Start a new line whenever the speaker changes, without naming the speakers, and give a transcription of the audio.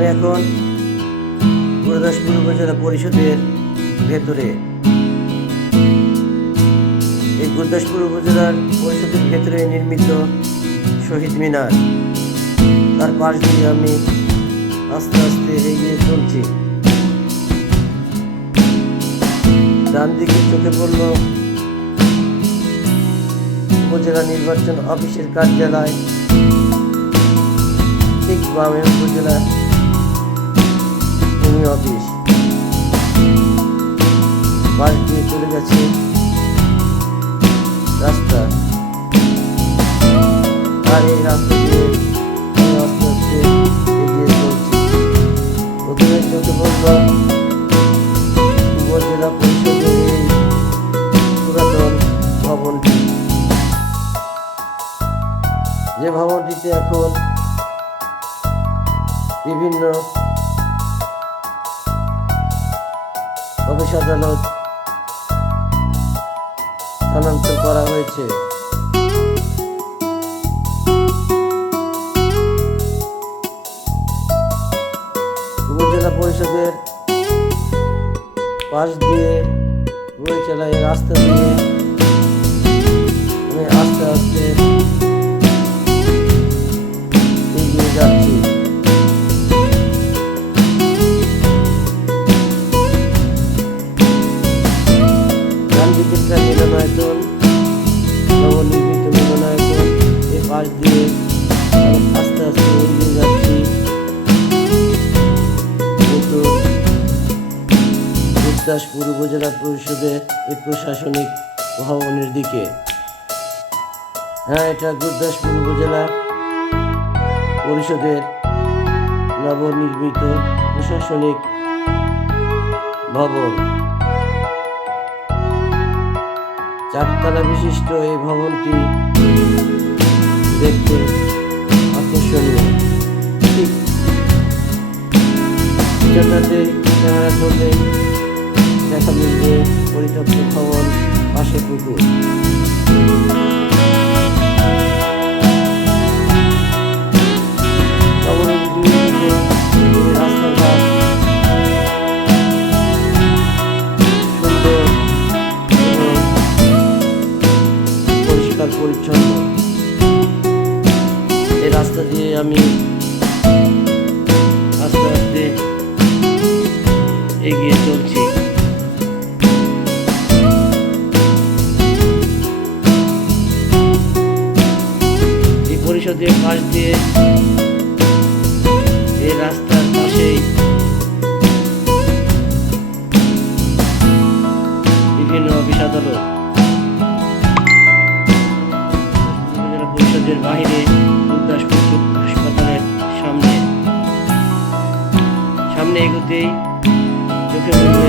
আমি এখন গুরুদাসপুর উপজেলা পরিষদের ভেতরে। এই গুরুদাসপুর উপজেলার পরিষদের ভেতরে নির্মিত শহীদ মিনার। তার পাশ দিয়ে আমি আস্তে আস্তে এগিয়ে চলছি। ডান দিকে চোখে পড়ল উপজেলা নির্বাচন অফিসের কার্যালয়। ঠিক বামে উপজেলা ভূমি অফিস পাশ দিয়ে চলে গেছে রাস্তা। আর এই রাস্তা দিয়ে আস্তে আস্তে এগিয়ে চলছি। প্রথমে চোখে উপজেলা পরিষদের এই পুরাতন ভবনটি। যে ভবনটিতে এখন বিভিন্ন অফিস আদালত স্থানান্তর করা হয়েছে। উপজেলা পরিষদের পাশ দিয়ে এই রাস্তা দিয়ে। আস্তে আস্তে দিকেরটা মিলনায়তন নবনির্মিত মিলনায়তন পাশ দিয়ে আস্তে আস্তে এগিয়ে যাচ্ছি। উপজেলা পরিষদের এই প্রশাসনিক ভবনের দিকে। হ্যাঁ এটা গুরদাসপুর উপজেলা পরিষদের নবনির্মিত প্রশাসনিক ভবন। চারতলা বিশিষ্ট এই ভবনটি দেখতে আকর্ষণীয়। ঠিক দেখা মিলবে পরিত্যক্ত ভবন পাশে পুকুর। পরিচ্ছন্ন। এই রাস্তা দিয়ে আমি আস্তে আস্তে এগিয়ে চলছি। এই পরিষদের পাশ দিয়ে এই রাস্তার পাশেই বিভিন্ন অফিস আদালত উপজেলা বাইরে গুরদাসপুর হাসপাতালের সামনে। সামনে এগোতেই চোখে